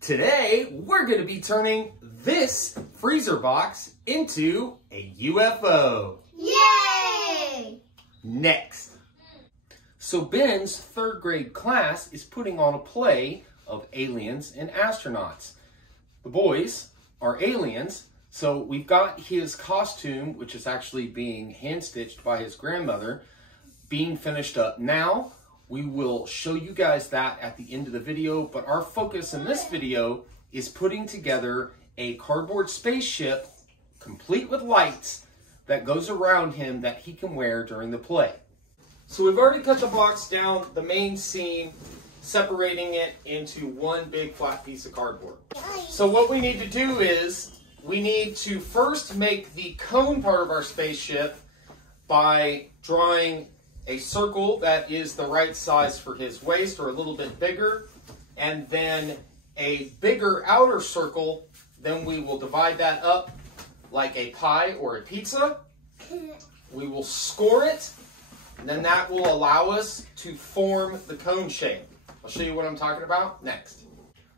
Today, we're going to be turning this freezer box into a UFO. Yay! Next. So Ben's third grade class is putting on a play of aliens and astronauts. The boys are aliens, so we've got his costume, which is actually being hand-stitched by his grandmother, being finished up now. We will show you guys that at the end of the video, but our focus in this video is putting together a cardboard spaceship, complete with lights, that goes around him that he can wear during the play. So we've already cut the box down, the main seam, separating it into one big flat piece of cardboard. So what we need to do is, we need to first make the cone part of our spaceship by drawing a circle that is the right size for his waist or a little bit bigger, and then a bigger outer circle. Then we will divide that up like a pie or a pizza. We will score it, and then that will allow us to form the cone shape. I'll show you what I'm talking about next.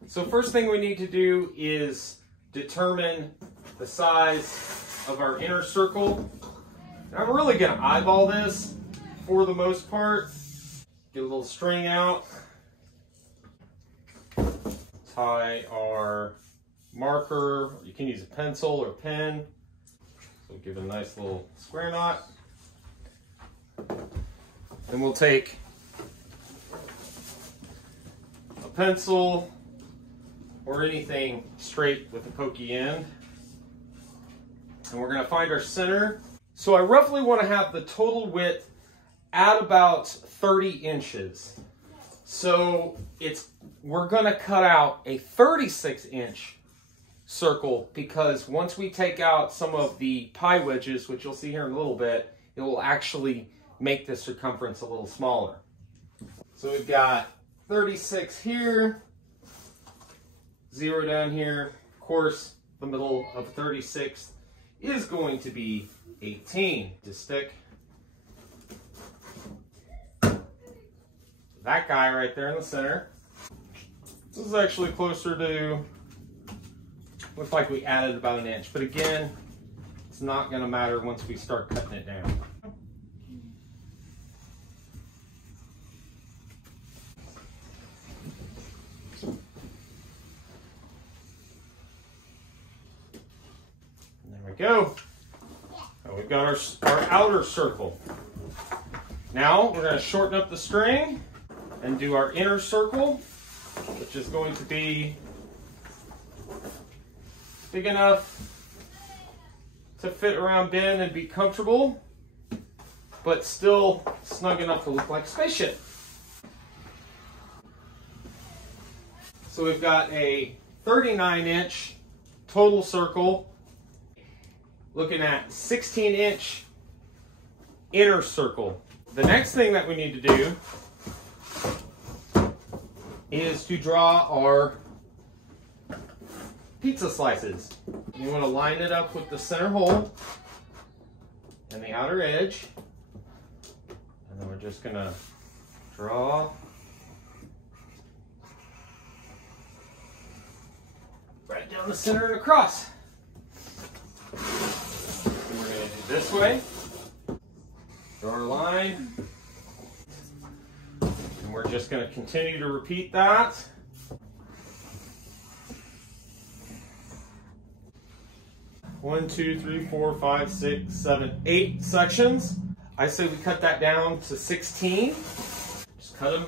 So first thing we need to do is determine the size of our inner circle. And I'm really going to eyeball this for the most part. Get a little string out. Tie our marker. You can use a pencil or pen. So give it a nice little square knot. Then we'll take a pencil or anything straight with a pokey end. And we're going to find our center. So I roughly want to have the total width at about 30 inches. So we're going to cut out a 36-inch circle, because once we take out some of the pie wedges, which you'll see here in a little bit, it will actually make the circumference a little smaller. So we've got 36 here, 0 down here. Of course, the middle of 36 is going to be 18 to stick. That guy right there in the center. This is actually closer to, looks like we added about an inch, but again, it's not going to matter once we start cutting it down. There we go. Now we've got our outer circle. Now we're going to shorten up the string and do our inner circle, which is going to be big enough to fit around Ben and be comfortable, but still snug enough to look like a spaceship. So we've got a 39-inch total circle, looking at 16-inch inner circle. The next thing that we need to do is to draw our pizza slices. You want to line it up with the center hole and the outer edge. And then we're just going to draw right down the center and across. And we're going to do this way. Draw our line. And we're just going to continue to repeat that. One, two, three, four, five, six, seven, 8 sections. I say we cut that down to 16. Just cut them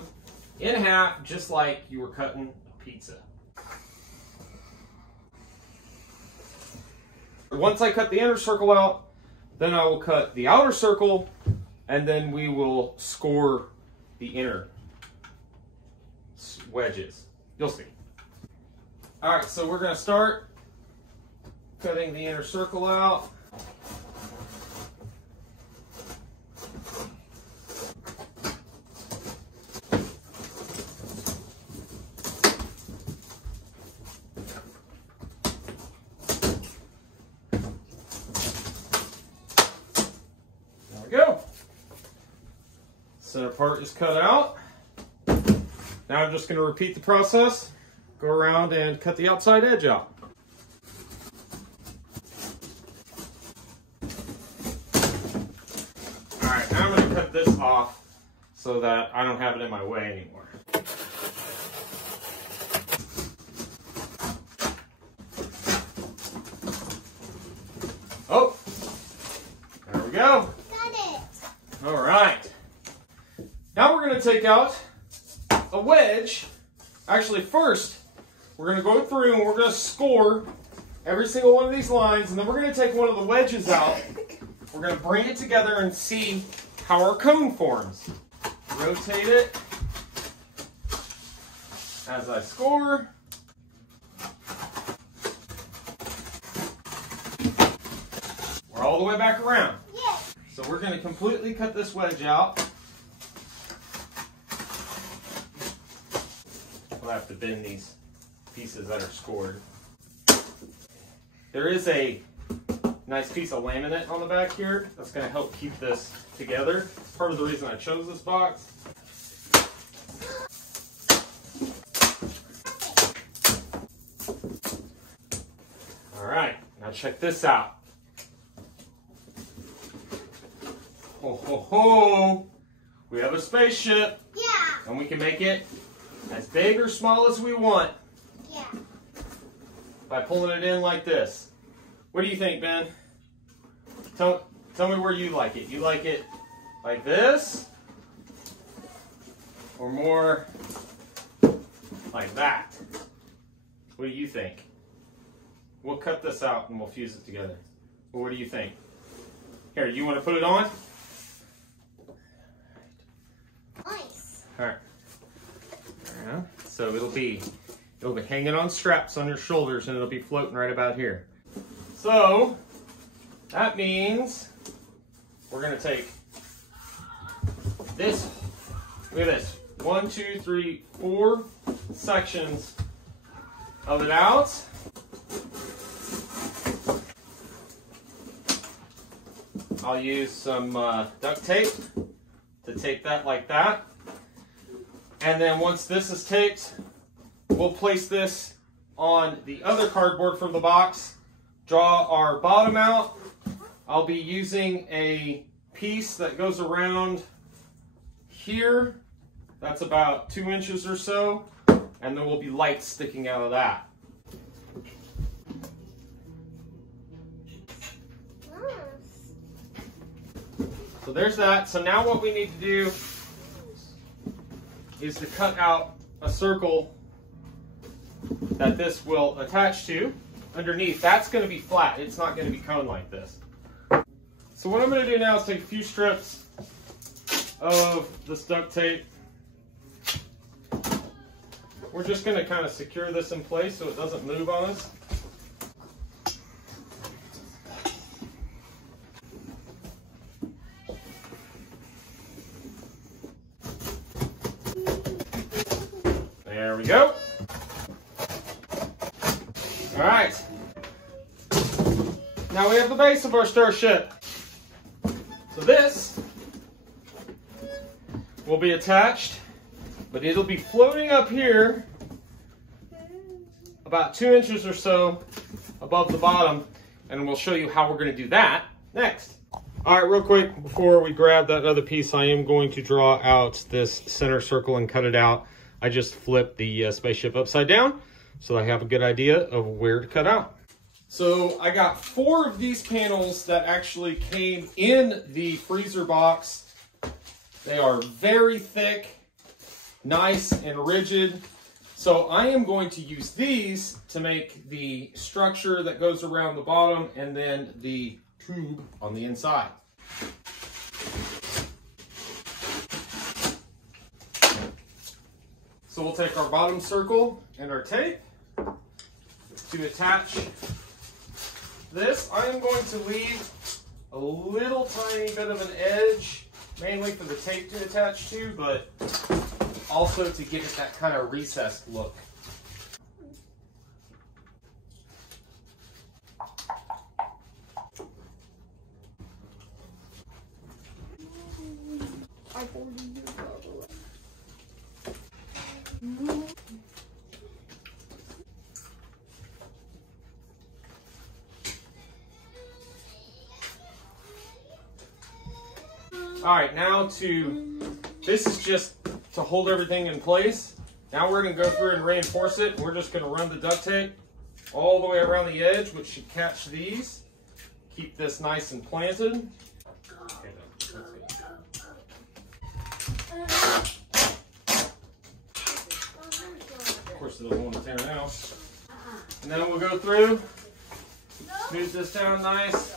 in half, just like you were cutting a pizza. Once I cut the inner circle out, then I will cut the outer circle, and then we will score the inner wedges. You'll see. All right, so we're going to start cutting the inner circle out. There we go. Center part is cut out. Now I'm just going to repeat the process. go around and cut the outside edge out. All right, now I'm going to cut this off so that I don't have it in my way anymore. Oh, there we go. Got it. All right. Now we're going to take out a wedge. Actually, first, we're going to go through and we're going to score every single one of these lines, and then we're going to take one of the wedges out. We're going to bring it together and see how our cone forms. Rotate it as I score. We're all the way back around. Yeah. So we're going to completely cut this wedge out. We'll have to bend these pieces that are scored. There is a nice piece of laminate on the back here that's going to help keep this together. It's part of the reason I chose this box. All right, now check this out. Ho ho ho! We have a spaceship. Yeah. And we can make it as big or small as we want. Yeah. By pulling it in like this. What do you think, Ben? Tell me where you like it. You like it like this? Or more like that? What do you think? We'll cut this out and we'll fuse it together. But what do you think? Here, you want to put it on? Nice. All right. Yeah. So it'll be hanging on straps on your shoulders, and it'll be floating right about here. So that means we're going to take this, look at this, 1, 2, 3, 4 sections of it out. I'll use some duct tape to tape that like that. And then once this is taped, we'll place this on the other cardboard from the box, draw our bottom out. I'll be using a piece that goes around here. That's about 2 inches or so. And there will be lights sticking out of that. So there's that. So now what we need to do is to cut out a circle that this will attach to underneath. That's going to be flat. It's not going to be cone like this. So what I'm going to do now is take a few strips of this duct tape. We're just going to kind of secure this in place so it doesn't move on us. There we go. All right. Now we have the base of our starship. So this will be attached, but it'll be floating up here about 2 inches or so above the bottom, and we'll show you how we're going to do that next. All right, real quick, before we grab that other piece, I am going to draw out this center circle and cut it out. I just flipped the spaceship upside down, so I have a good idea of where to cut out. So I got 4 of these panels that actually came in the freezer box. They are very thick, nice and rigid. So I am going to use these to make the structure that goes around the bottom and then the tube on the inside. So we'll take our bottom circle and our tape to attach this. I am going to leave a little tiny bit of an edge, mainly for the tape to attach to, but also to give it that kind of recessed look. All right, now this is just to hold everything in place. Now we're gonna go through and reinforce it. We're just gonna run the duct tape all the way around the edge, which should catch these. Keep this nice and planted. Okay, of course, it doesn't want to tear now. And then we'll go through, smooth this down nice.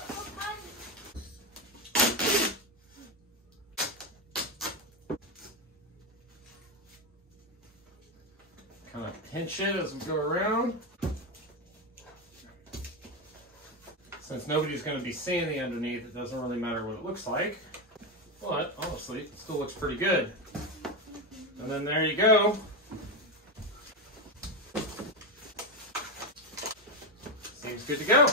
Kind of pinch it as we go around. Since nobody's going to be seeing the underneath, it doesn't really matter what it looks like. But honestly, it still looks pretty good. And then there you go. Seems good to go.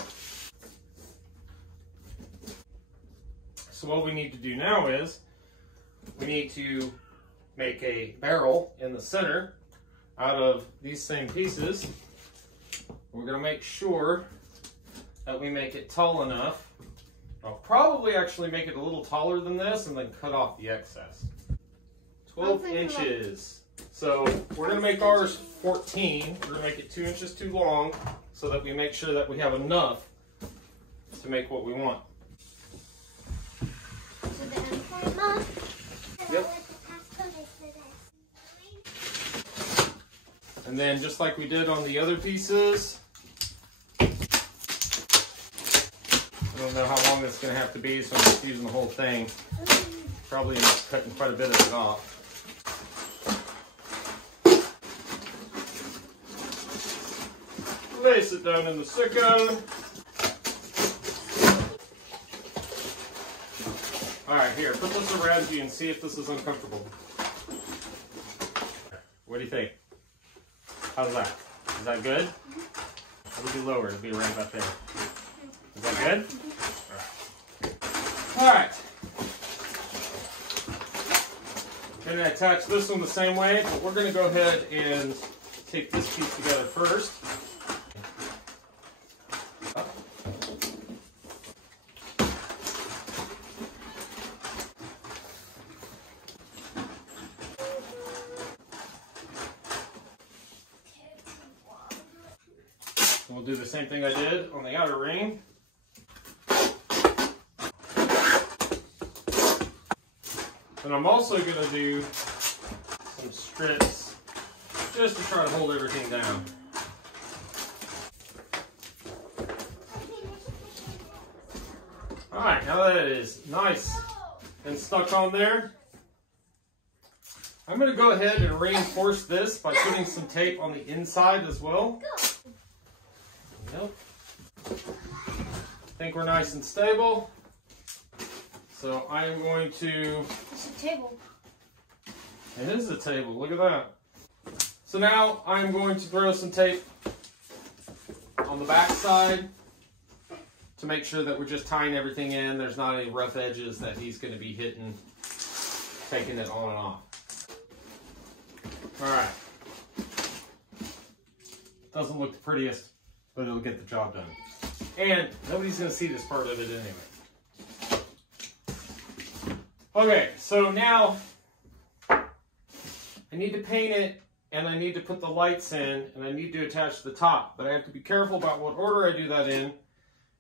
So what we need to do now is we need to make a barrel in the center out of these same pieces. We're going to make sure that we make it tall enough. I'll probably actually make it a little taller than this and then cut off the excess. 12 inches. So we're going to make ours 14. We're going to make it 2 inches too long so that we make sure that we have enough to make what we want. Yep. And then just like we did on the other pieces, I don't know how long it's going to have to be, so I'm just using the whole thing. Probably end up cutting quite a bit of it off. Place it down in the sicko. Alright, here, put this around you and see if this is uncomfortable. What do you think? How's that? Is that good? It'll be lower, it'll be right about there. Is that good? Alright. Going to attach this one the same way, but we're going to go ahead and take this piece together first. We'll do the same thing I did on the outer ring. And I'm also going to do some strips just to try to hold everything down. Alright, now that it is nice and stuck on there, I'm going to go ahead and reinforce this by putting some tape on the inside as well. Nope. I think we're nice and stable. So I am going to... It's a table. It is a table, look at that. So now I'm going to throw some tape on the back side to make sure that we're just tying everything in. There's not any rough edges that he's going to be hitting, taking it on and off. Alright. Doesn't look the prettiest, but it'll get the job done. And nobody's going to see this part of it anyway. Okay, so now I need to paint it, and I need to put the lights in, and I need to attach the top. But I have to be careful about what order I do that in,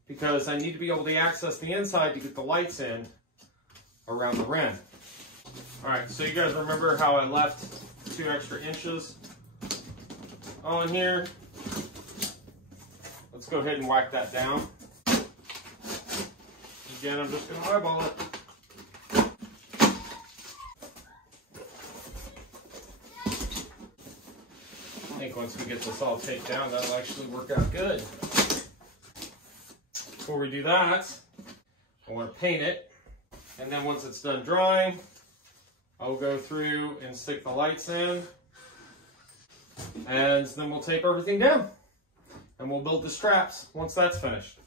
because I need to be able to access the inside to get the lights in around the rim. Alright, so you guys remember how I left 2 extra inches on here? Let's go ahead and whack that down. Again, I'm just going to eyeball it. I think once we get this all taped down, that'll actually work out good. Before we do that, I want to paint it. And then once it's done drying, I'll go through and stick the lights in. And then we'll tape everything down. And we'll build the straps once that's finished.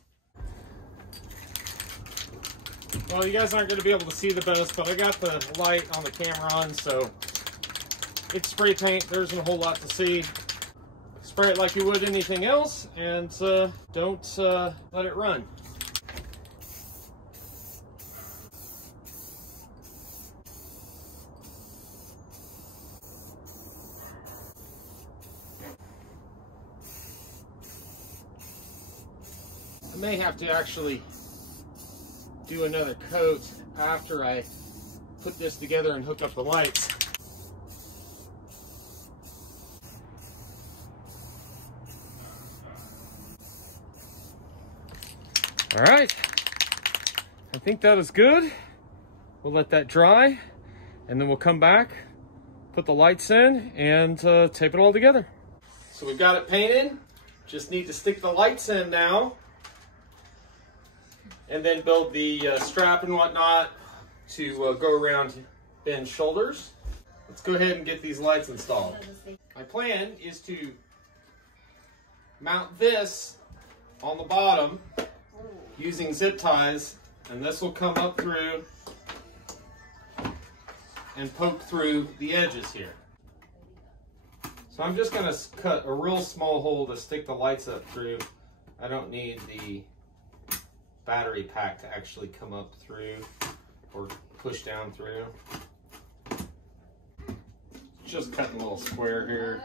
Well, you guys aren't going to be able to see the best, but I got the light on the camera on, so it's spray paint. There isn't a whole lot to see. Spray it like you would anything else, and don't let it run. I may have to actually do another coat after I put this together and hook up the lights. All right, I think that is good. We'll let that dry and then we'll come back, put the lights in and tape it all together. So we've got it painted, just need to stick the lights in now and then build the strap and whatnot to go around Ben's shoulders. Let's go ahead and get these lights installed. My plan is to mount this on the bottom using zip ties, and this will come up through and poke through the edges here. So I'm just going to cut a real small hole to stick the lights up through. I don't need the battery pack to actually come up through or push down through. Just cutting a little square here.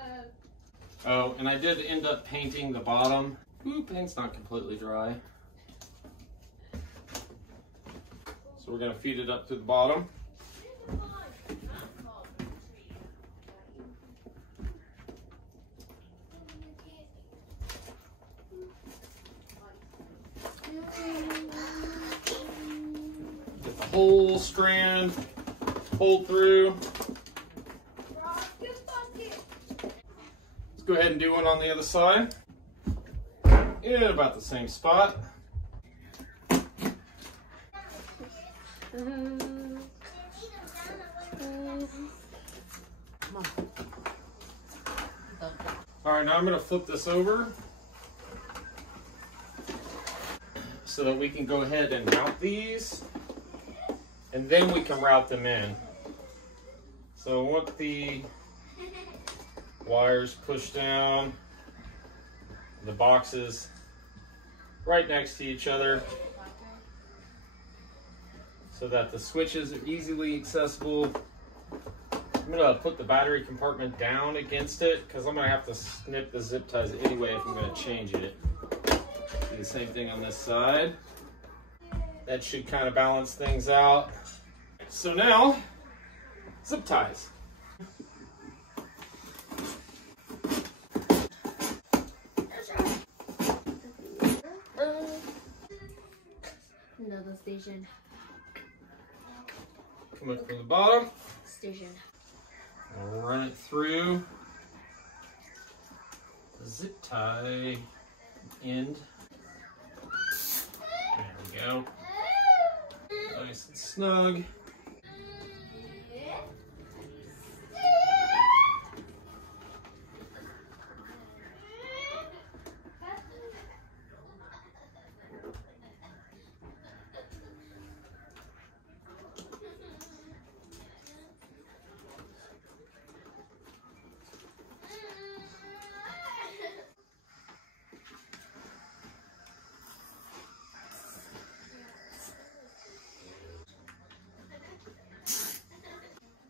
Oh, and I did end up painting the bottom. Ooh, paint's not completely dry. So we're going to feed it up to the bottom. Get the whole strand pulled through. Let's go ahead and do one on the other side. In about the same spot. All right, now I'm going to flip this over so that we can go ahead and mount these, and then we can route them in. So I want the wires pushed down, the boxes right next to each other so that the switches are easily accessible. I'm gonna put the battery compartment down against it because I'm gonna have to snip the zip ties anyway if I'm gonna change it. Do the same thing on this side. That should kind of balance things out. So now, zip ties. Another station. Come up from the bottom. Station. I'll run it through the zip tie end. There we go. Nice and snug.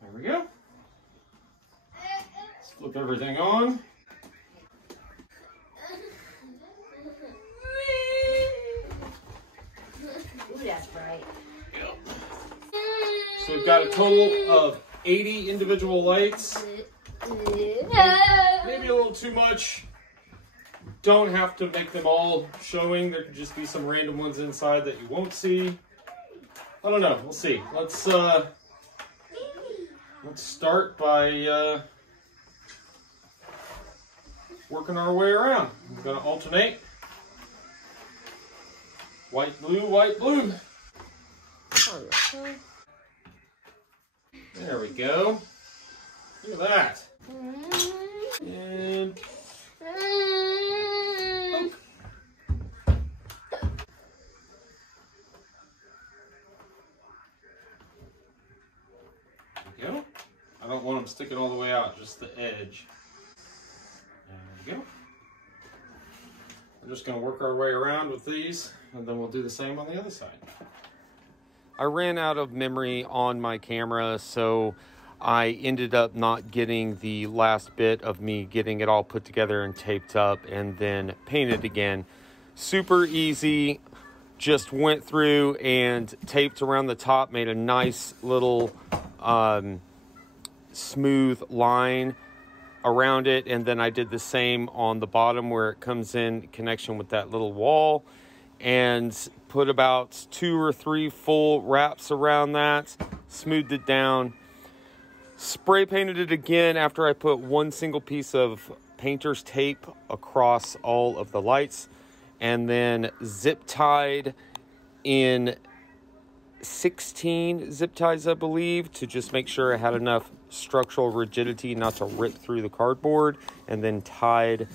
There we go. Let's flip everything on. Ooh, that's bright. Yep. So we've got a total of 80 individual lights. Maybe a little too much. Don't have to make them all showing. There could just be some random ones inside that you won't see. I don't know. We'll see. Let's start by working our way around. I'm going to alternate. White, blue, white, blue. There we go. Look at that. And poke. There we go. I don't want them sticking all the way out, just the edge. There we go. We're just going to work our way around with these, and then we'll do the same on the other side. I ran out of memory on my camera, so I ended up not getting the last bit of me getting it all put together and taped up and then painted again. Super easy. Just went through and taped around the top, made a nice little smooth line around it, and then I did the same on the bottom where it comes in connection with that little wall, and put about 2 or 3 full wraps around that, smoothed it down, spray painted it again after I put 1 single piece of painter's tape across all of the lights, and then zip tied in 16 zip ties, I believe, to just make sure I had enough structural rigidity not to rip through the cardboard, and then tied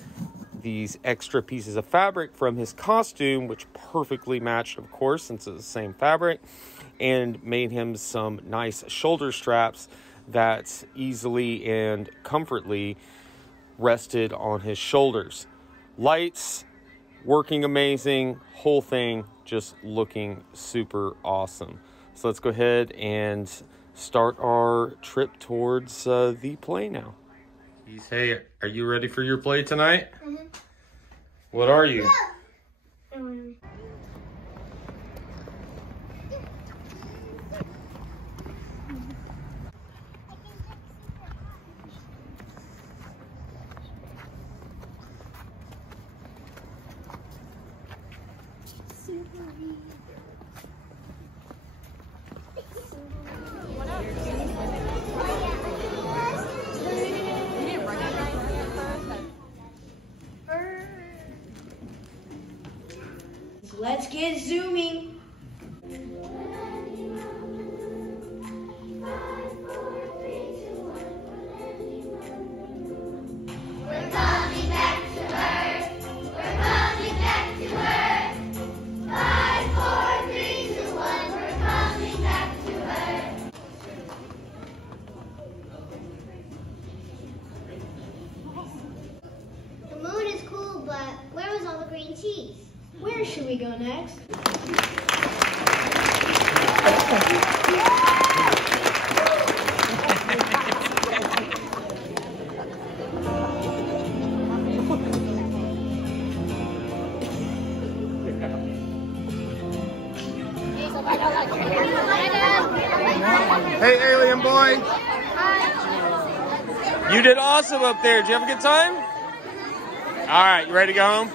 these extra pieces of fabric from his costume, which perfectly matched, of course, since it's the same fabric, and made him some nice shoulder straps that easily and comfortably rested on his shoulders. Lights working amazing, whole thing just looking super awesome. So let's go ahead and start our trip towards the play now. Hey, are you ready for your play tonight? Mm-hmm. What are you? Let's get zooming. Where should we go next? Hey, alien boy. You did awesome up there. Did you have a good time? All right, you ready to go home?